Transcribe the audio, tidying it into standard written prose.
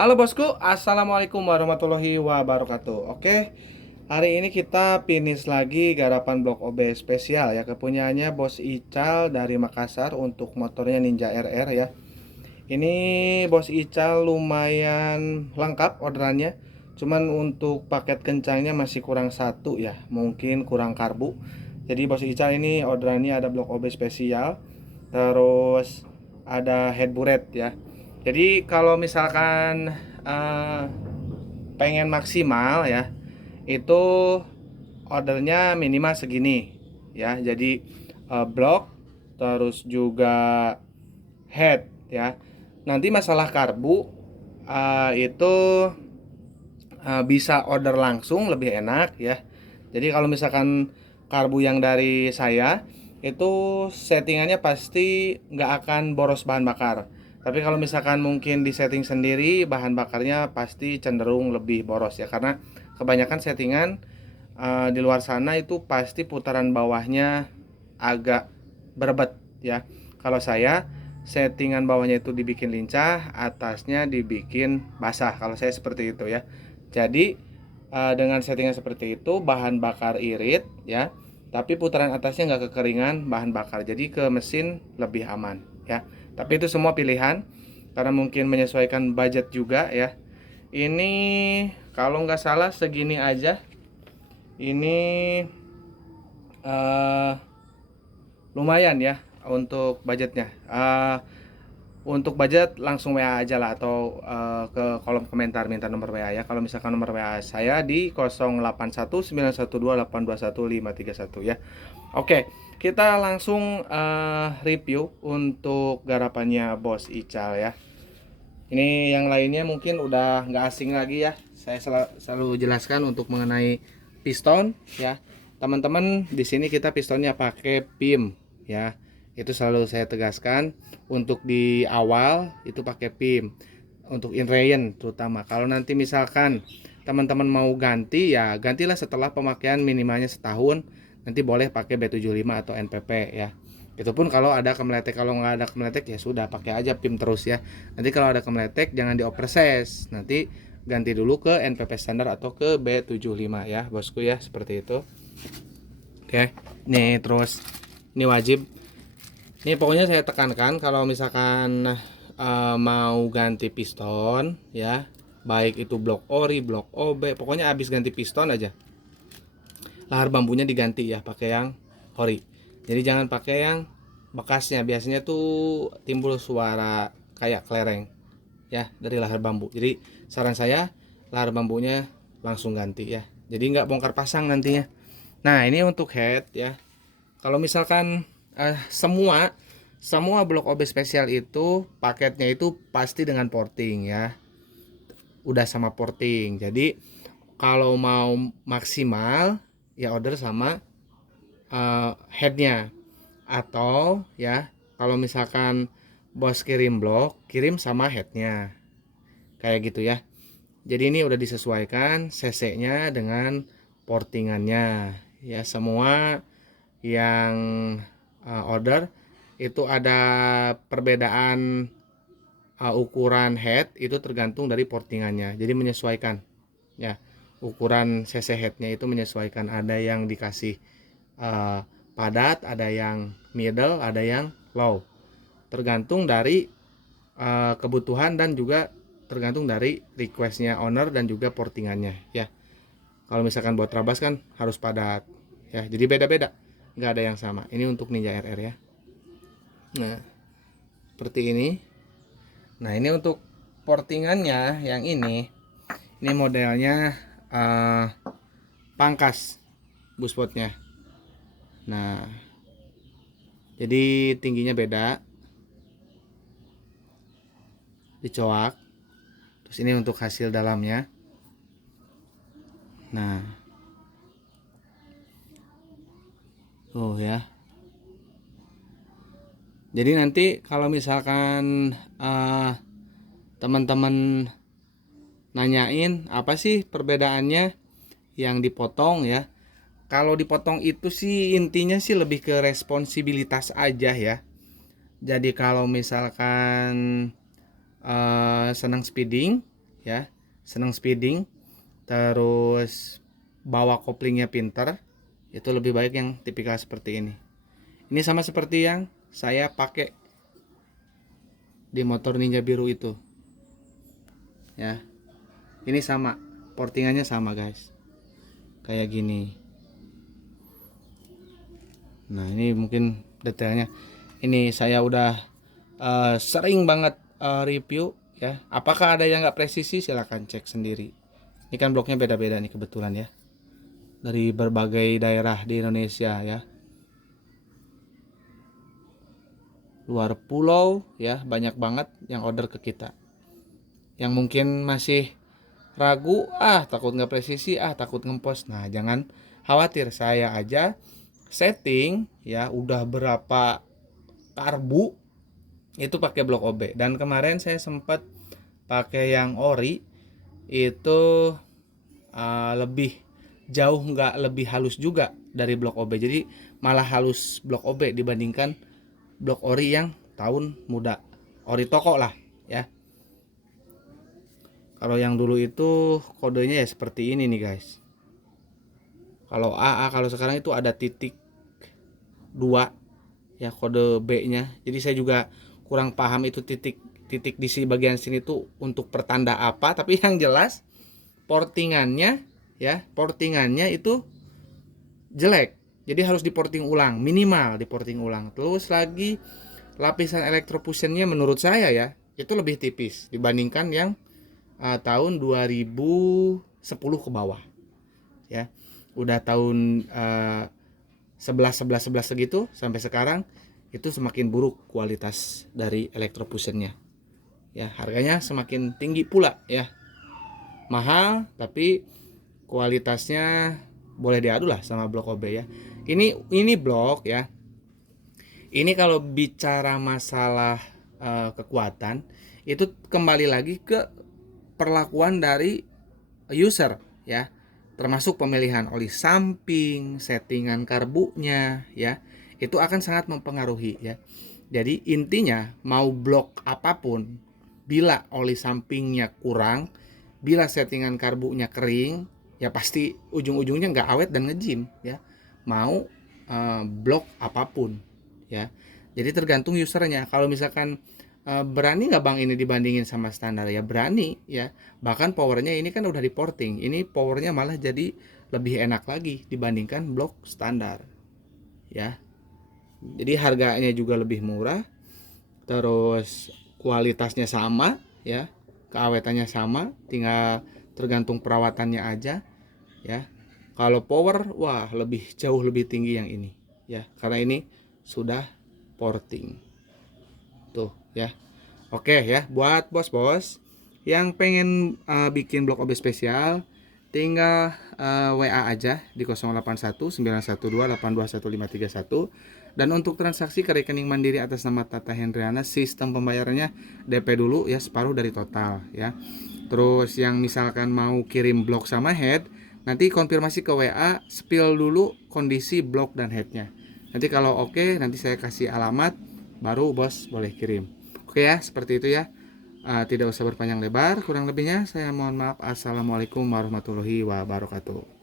Halo bosku, assalamualaikum warahmatullahi wabarakatuh. Oke, hari ini kita finish lagi garapan blok OB spesial ya, kepunyaannya Bos Ical dari Makassar untuk motornya Ninja RR ya. Ini Bos Ical lumayan lengkap orderannya, cuman untuk paket kencangnya masih kurang satu ya, mungkin kurang karbu. Jadi Bos Ical ini orderannya ada blok OB spesial, terus ada headburet ya. Jadi kalau misalkan eh, pengen maksimal ya, itu ordernya minimal segini ya. Jadi blok terus juga head ya. Nanti masalah karbu itu bisa order langsung lebih enak ya. Jadi kalau misalkan karbu yang dari saya itu settingannya pasti nggak akan boros bahan bakar. Tapi kalau misalkan mungkin di setting sendiri bahan bakarnya pasti cenderung lebih boros ya, karena kebanyakan settingan di luar sana itu pasti putaran bawahnya agak berbet ya. Kalau saya settingan bawahnya itu dibikin lincah, atasnya dibikin basah. Kalau saya seperti itu ya. Jadi dengan settingan seperti itu bahan bakar irit ya, tapi putaran atasnya nggak kekeringan bahan bakar. Jadi ke mesin lebih aman ya. Tapi itu semua pilihan karena mungkin menyesuaikan budget juga ya. Ini kalau nggak salah segini aja. Ini uh, lumayan ya untuk budgetnya. Untuk budget langsung WA aja lah, atau ke kolom komentar minta nomor WA ya. Kalau misalkan nomor WA saya di 081912821531 ya. Oke, kita langsung review untuk garapannya Bos Ical ya. Ini yang lainnya mungkin udah nggak asing lagi ya. Saya selalu jelaskan untuk mengenai piston ya. Teman-teman, di sini kita pistonnya pakai PIM ya. Itu selalu saya tegaskan, untuk di awal itu pakai PIM. Untuk inrain terutama. Kalau nanti misalkan teman-teman mau ganti ya, gantilah setelah pemakaian minimalnya setahun. Nanti boleh pakai B75 atau NPP ya. Itu pun kalau ada kemeletek. Kalau nggak ada kemeletek ya sudah pakai aja PIM terus ya. Nanti kalau ada kemeletek jangan dioverses, nanti ganti dulu ke NPP standar atau ke B75 ya bosku ya, seperti itu. Oke, nih terus ini wajib. Ini pokoknya saya tekankan kalau misalkan mau ganti piston ya, baik itu blok ori, blok OB, pokoknya habis ganti piston aja lahar bambunya diganti ya, pakai yang ori. Jadi jangan pakai yang bekasnya, biasanya tuh timbul suara kayak kelereng ya dari lahar bambu. Jadi saran saya lahar bambunya langsung ganti ya, jadi nggak bongkar pasang nantinya. Nah ini untuk head ya. Kalau misalkan semua semua blok OB spesial itu paketnya itu pasti dengan porting ya, udah sama porting. Jadi kalau mau maksimal ya order sama headnya, atau ya kalau misalkan bos kirim blok, kirim sama headnya kayak gitu ya. Jadi ini udah disesuaikan cc-nya dengan portingannya ya. Semua yang order itu ada perbedaan ukuran head itu tergantung dari portingannya. Jadi menyesuaikan ya, ukuran cc headnya itu menyesuaikan. Ada yang dikasih padat, ada yang middle, ada yang low, tergantung dari kebutuhan dan juga tergantung dari requestnya owner dan juga portingannya ya. Kalau misalkan buat trabas kan harus padat ya, jadi beda-beda, nggak ada yang sama. Ini untuk Ninja RR ya. Nah seperti ini. Nah ini untuk portingannya yang ini modelnya pangkas buspotnya. Nah jadi tingginya beda, dicoak. Terus ini untuk hasil dalamnya. Nah tuh ya. Jadi nanti kalau misalkan teman-teman nanyain apa sih perbedaannya yang dipotong ya, kalau dipotong itu sih intinya sih lebih ke responsibilitas aja ya. Jadi kalau misalkan senang speeding ya, seneng speeding, terus bawa koplingnya pinter, itu lebih baik yang tipikal seperti ini. Ini sama seperti yang saya pakai di motor Ninja biru itu, ya. Ini sama, portingannya sama guys, kayak gini. Nah ini mungkin detailnya. Ini saya udah sering banget review ya. Apakah ada yang nggak presisi? Silahkan cek sendiri. Ini kan bloknya beda-beda nih kebetulan ya, dari berbagai daerah di Indonesia ya, luar pulau ya, banyak banget yang order ke kita. Yang mungkin masih ragu, takut nggak presisi, takut ngempos. Nah jangan khawatir, saya aja setting ya udah berapa karbu itu pakai blok OB, dan kemarin saya sempat pakai yang ori itu lebih jauh, nggak lebih halus juga dari blok OB, jadi malah halus blok OB dibandingkan blok ori yang tahun muda, ori toko lah ya. Kalau yang dulu itu kodenya ya seperti ini nih guys, kalau AA, kalau sekarang itu ada titik 2 ya kode B nya, jadi saya juga kurang paham itu titik di bagian sini tuh untuk pertanda apa, tapi yang jelas portingannya ya, portingannya itu jelek, jadi harus diporting ulang, minimal diporting ulang. Terus lagi lapisan electrofusionnya menurut saya ya itu lebih tipis dibandingkan yang tahun 2010 ke bawah ya. Udah tahun 11 segitu sampai sekarang itu semakin buruk kualitas dari electrofusionnya ya, harganya semakin tinggi pula ya, mahal tapi kualitasnya boleh diadu lah sama blok OB ya. Ini blok ya. Ini kalau bicara masalah kekuatan itu kembali lagi ke perlakuan dari user ya. Termasuk pemilihan oli samping, settingan karbunya ya. Itu akan sangat mempengaruhi ya. Jadi intinya mau blok apapun, bila oli sampingnya kurang, bila settingan karbunya kering, ya pasti ujung-ujungnya nggak awet dan ngejim ya. Mau blok apapun ya. Jadi tergantung usernya. Kalau misalkan berani nggak bang ini dibandingin sama standar, ya berani ya. Bahkan powernya ini kan udah di porting, ini powernya malah jadi lebih enak lagi dibandingkan blok standar ya. Jadi harganya juga lebih murah, terus kualitasnya sama ya, keawetannya sama, tinggal tergantung perawatannya aja ya. Kalau power, wah jauh lebih tinggi yang ini ya, karena ini sudah porting tuh ya. Oke ya, buat bos-bos yang pengen bikin blok OB spesial, tinggal WA aja di 081 912 821 531. Dan untuk transaksi ke rekening mandiri atas nama Tata Hendriana, sistem pembayarannya DP dulu ya, separuh dari total ya. Terus yang misalkan mau kirim blok sama head, nanti konfirmasi ke WA, spill dulu kondisi blok dan headnya. Nanti kalau oke, nanti saya kasih alamat, baru bos boleh kirim. Oke ya, seperti itu ya. Tidak usah berpanjang lebar, kurang lebihnya saya mohon maaf. Assalamualaikum warahmatullahi wabarakatuh.